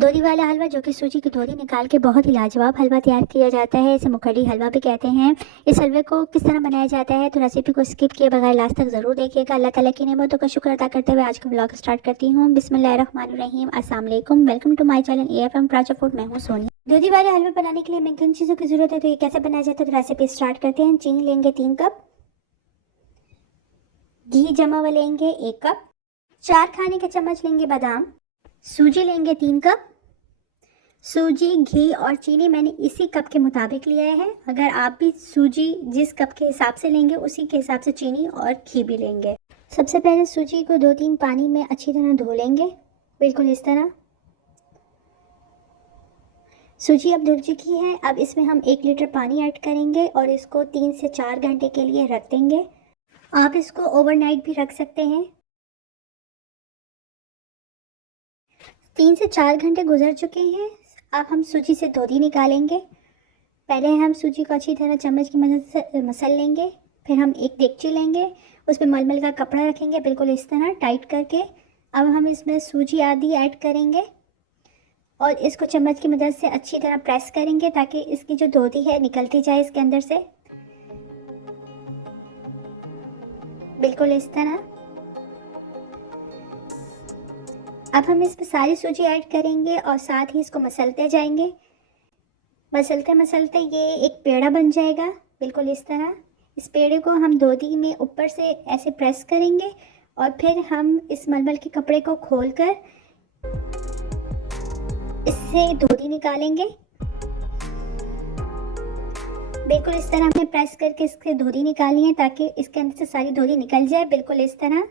दोधी वाला हलवा जो कि सूजी की दोधी निकाल के बहुत ही लाजवाब हलवा तैयार किया जाता है। इसे मुखर्री हलवा भी कहते हैं। इस हलवे को किस तरह बनाया जाता है तो रेसिपी को स्किप किए बगैर लास्ट तक ज़रूर देखिएगा। अल्लाह ताला की नेमतों का शुक्र अदा करते हुए आज का ब्लॉग स्टार्ट करती हूँ। बिस्मिल्लाहिर्रहमानिर्रहीम। अस्सलाम वालेकुम। Welcome to my channel AFM Pracha food. मैं हूँ सोनिया। दोधी वाले हलवे बनाने के लिए हमें किन चीज़ों की ज़रूरत है तो ये कैसे बनाया जाता है तो रेसिपी स्टार्ट करते हैं। चीनी लेंगे 3 कप, घी जमा हुआ लेंगे 1 कप, 4 खाने के चम्मच लेंगे बादाम, सूजी लेंगे 3 कप। सूजी, घी और चीनी मैंने इसी कप के मुताबिक लिया है। अगर आप भी सूजी जिस कप के हिसाब से लेंगे उसी के हिसाब से चीनी और घी भी लेंगे। सबसे पहले सूजी को 2-3 पानी में अच्छी तरह धो लेंगे, बिल्कुल इस तरह। सूजी अब धुल चुकी है। अब इसमें हम 1 लीटर पानी ऐड करेंगे और इसको 3 से 4 घंटे के लिए रख देंगे। आप इसको ओवरनाइट भी रख सकते हैं। 3 से 4 घंटे गुजर चुके हैं। अब हम सूजी से दोधी निकालेंगे। पहले हम सूजी को अच्छी तरह चम्मच की मदद से मसल लेंगे। फिर हम एक देगची लेंगे, उसमें मलमल का कपड़ा रखेंगे बिल्कुल इस तरह टाइट करके। अब हम इसमें सूजी आधी ऐड करेंगे और इसको चम्मच की मदद से अच्छी तरह प्रेस करेंगे ताकि इसकी जो दोधी है निकलती जाए इसके अंदर से, बिल्कुल इस तरह। अब हम इसमें सारी सूजी ऐड करेंगे और साथ ही इसको मसलते जाएंगे। मसलते मसलते ये एक पेड़ा बन जाएगा बिल्कुल इस तरह। इस पेड़े को हम दोधी में ऊपर से ऐसे प्रेस करेंगे और फिर हम इस मलमल के कपड़े को खोलकर इससे दोधी निकालेंगे। बिल्कुल इस तरह हमने प्रेस करके इससे दोधी निकाली है ताकि इसके अंदर से सारी दोधी निकल जाए, बिल्कुल इस तरह।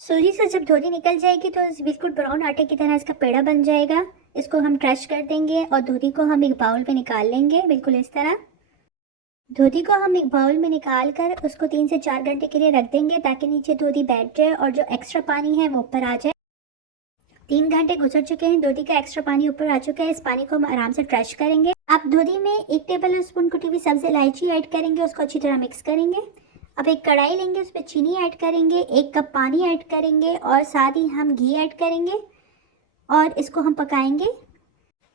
सूजी से जब दोधी निकल जाएगी तो बिल्कुल ब्राउन आटे की तरह इसका पेड़ा बन जाएगा। इसको हम क्रश कर देंगे और दोधी को हम एक बाउल में निकाल लेंगे, बिल्कुल इस तरह। दोधी को हम एक बाउल में निकाल कर उसको 3 से 4 घंटे के लिए रख देंगे ताकि नीचे दोधी बैठ जाए और जो एक्स्ट्रा पानी है वो ऊपर आ जाए। 3 घंटे गुजर चुके हैं, दोधी का एक्स्ट्रा पानी ऊपर आ चुका है। इस पानी को हम आराम से क्रश करेंगे। आप दोधी में 1 टेबल स्पून कुटी हुई सब्ज़ इलायची ऐड करेंगे, उसको अच्छी तरह मिक्स करेंगे। अब एक कढ़ाई लेंगे, उस पर चीनी ऐड करेंगे, 1 कप पानी ऐड करेंगे और साथ ही हम घी ऐड करेंगे और इसको हम पकाएंगे।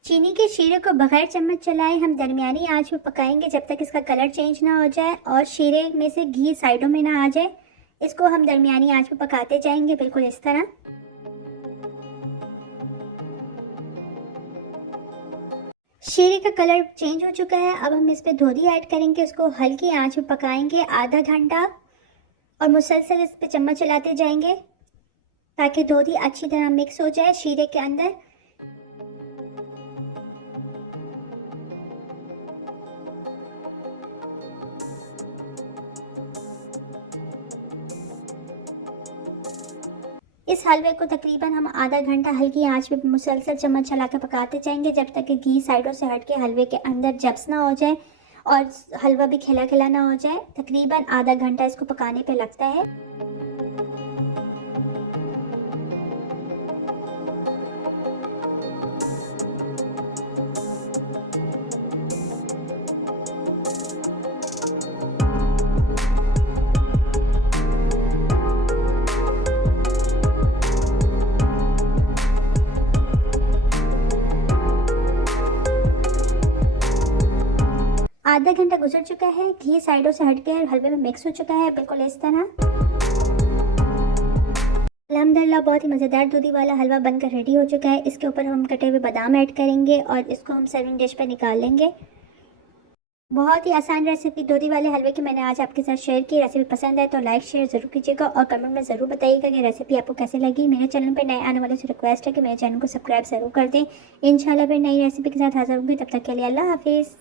चीनी के शीरे को बगैर चम्मच चलाए हम दरमियानी आंच में पकाएंगे जब तक इसका कलर चेंज ना हो जाए और शीरे में से घी साइडों में ना आ जाए। इसको हम दरमियानी आंच में पकाते जाएंगे, बिल्कुल इस तरह। शीरे का कलर चेंज हो चुका है। अब हम इस पे दोधी ऐड करेंगे, उसको हल्की आंच में पकाएंगे आधा घंटा और मुसलसल इस पे चम्मच चलाते जाएंगे ताकि दोधी अच्छी तरह मिक्स हो जाए शीरे के अंदर। इस हलवे को तकरीबन हम आधा घंटा हल्की आंच में मुसलसल चम्मच चला कर पकाते जाएंगे जब तक कि घी साइडों से हट के हलवे के अंदर जब्स ना हो जाए और हलवा भी खिला खिला ना हो जाए। तकरीबन आधा घंटा इसको पकाने पे लगता है। आधा घंटा गुजर चुका है, घी साइडों से हट के हलवे में मिक्स हो चुका है, बिल्कुल इस तरह। अल्हम्दुलिल्लाह बहुत ही मज़ेदार दूधी वाला हलवा बनकर रेडी हो चुका है। इसके ऊपर हम कटे हुए बादाम ऐड करेंगे और इसको हम सर्विंग डिश पर निकाल लेंगे। बहुत ही आसान रेसिपी दूधी वाले हलवे की मैंने आज आपके साथ शेयर की। रेसिपी पसंद है तो लाइक शेयर ज़रूर कीजिएगा और कमेंट में ज़रूर बताइएगा कि रेसिपी आपको कैसे लगी। मेरे चैनल पर नए आने वाले से रिक्वेस्ट है कि मेरे चैनल को सब्सक्राइब ज़रूर कर दें। इंशाल्लाह फिर नई रेसिपी के साथ हाज़िर होंगी, तब तक के लिए अल्लाह हाफिज़।